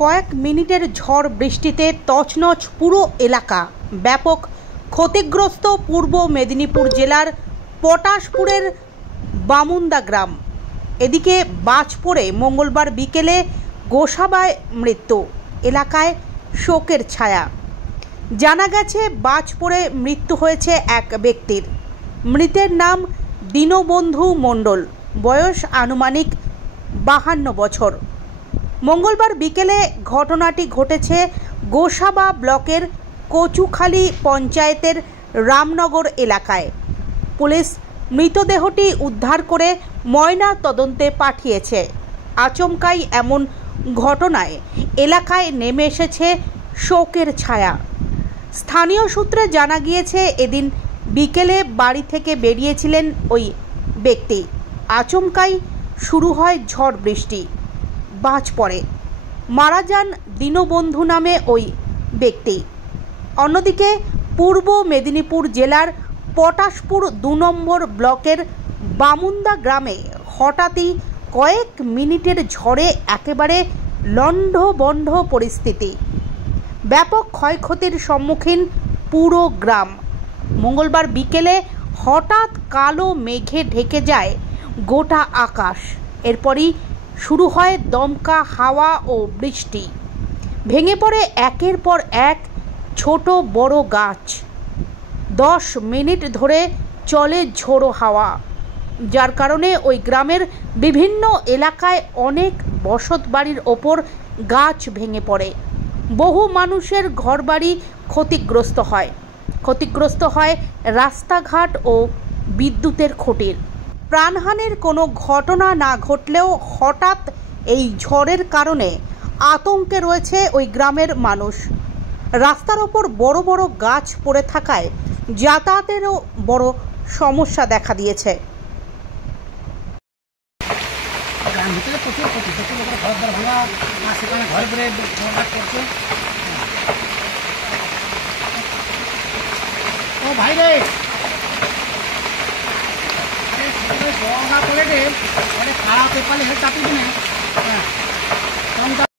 কয়েক মিনিটের ঝড় বৃষ্টিতে তছনছ পুরো এলাকা। ব্যাপক ক্ষতিগ্রস্ত পূর্ব মেদিনীপুর জেলার পটাশপুরের বামুন্দা গ্রাম। এদিকে বাজ পড়ে মঙ্গলবার বিকেলে গোসাবায় মৃত্যু। এলাকায় শোকের ছায়া। জানা গেছে বাজ পড়ে মৃত্যু হয়েছে এক ব্যক্তির। মৃতের নাম দীনবন্ধু মণ্ডল, বয়স আনুমানিক 52 বছর। মঙ্গলবার বিকেলে ঘটনাটি ঘটেছে গোসাবা ব্লকের কচুখালী পঞ্চায়েতের রামনগর এলাকায়। পুলিশ মৃতদেহটি উদ্ধার করে ময়না তদন্তে পাঠিয়েছে। আচমকাই এমন ঘটনায় এলাকায় নেমে এসেছে শোকের ছায়া। স্থানীয় সূত্রে জানা গিয়েছে, এদিন বিকেলে বাড়ি থেকে বেরিয়েছিলেন ওই ব্যক্তি। আচমকাই শুরু হয় ঝড় বৃষ্টি, বাজ পড়ে, মারা যান দীনবন্ধু নামে ওই ব্যক্তি। অন্যদিকে পূর্ব মেদিনীপুর জেলার পটাশপুর 2 নম্বর ব্লকের বামুন্দা গ্রামে হঠাৎই কয়েক মিনিটের ঝড়ে একেবারে লণ্ডভণ্ড পরিস্থিতি। ব্যাপক ক্ষয়ক্ষতির সম্মুখীন পুরো গ্রাম। মঙ্গলবার বিকেলে হঠাৎ কালো মেঘে ঢেকে যায় গোটা আকাশ। এরপরই শুরু হয় দমকা হাওয়া ও বৃষ্টি। ভেঙে পড়ে একের পর এক ছোট বড় গাছ। 10 মিনিট ধরে চলে ঝোড়ো হাওয়া, যার কারণে ওই গ্রামের বিভিন্ন এলাকায় অনেক বসতবাড়ির ওপর গাছ ভেঙে পড়ে। বহু মানুষের ঘরবাড়ি ক্ষতিগ্রস্ত হয় রাস্তাঘাট ও বিদ্যুতের খুঁটির। প্রাণহানির কোনো ঘটনা না ঘটলেও হঠাৎ এই ঝড়ের কারণে আতঙ্কে রয়েছে ওই গ্রামের মানুষ। রাস্তার ওপর বড় বড় গাছ পড়ে থাকায় যাতায়াতেরও বড় সমস্যা দেখা দিয়েছে। ভাই রে জল না করে রে খারাপ পেপালে চাপি দিনে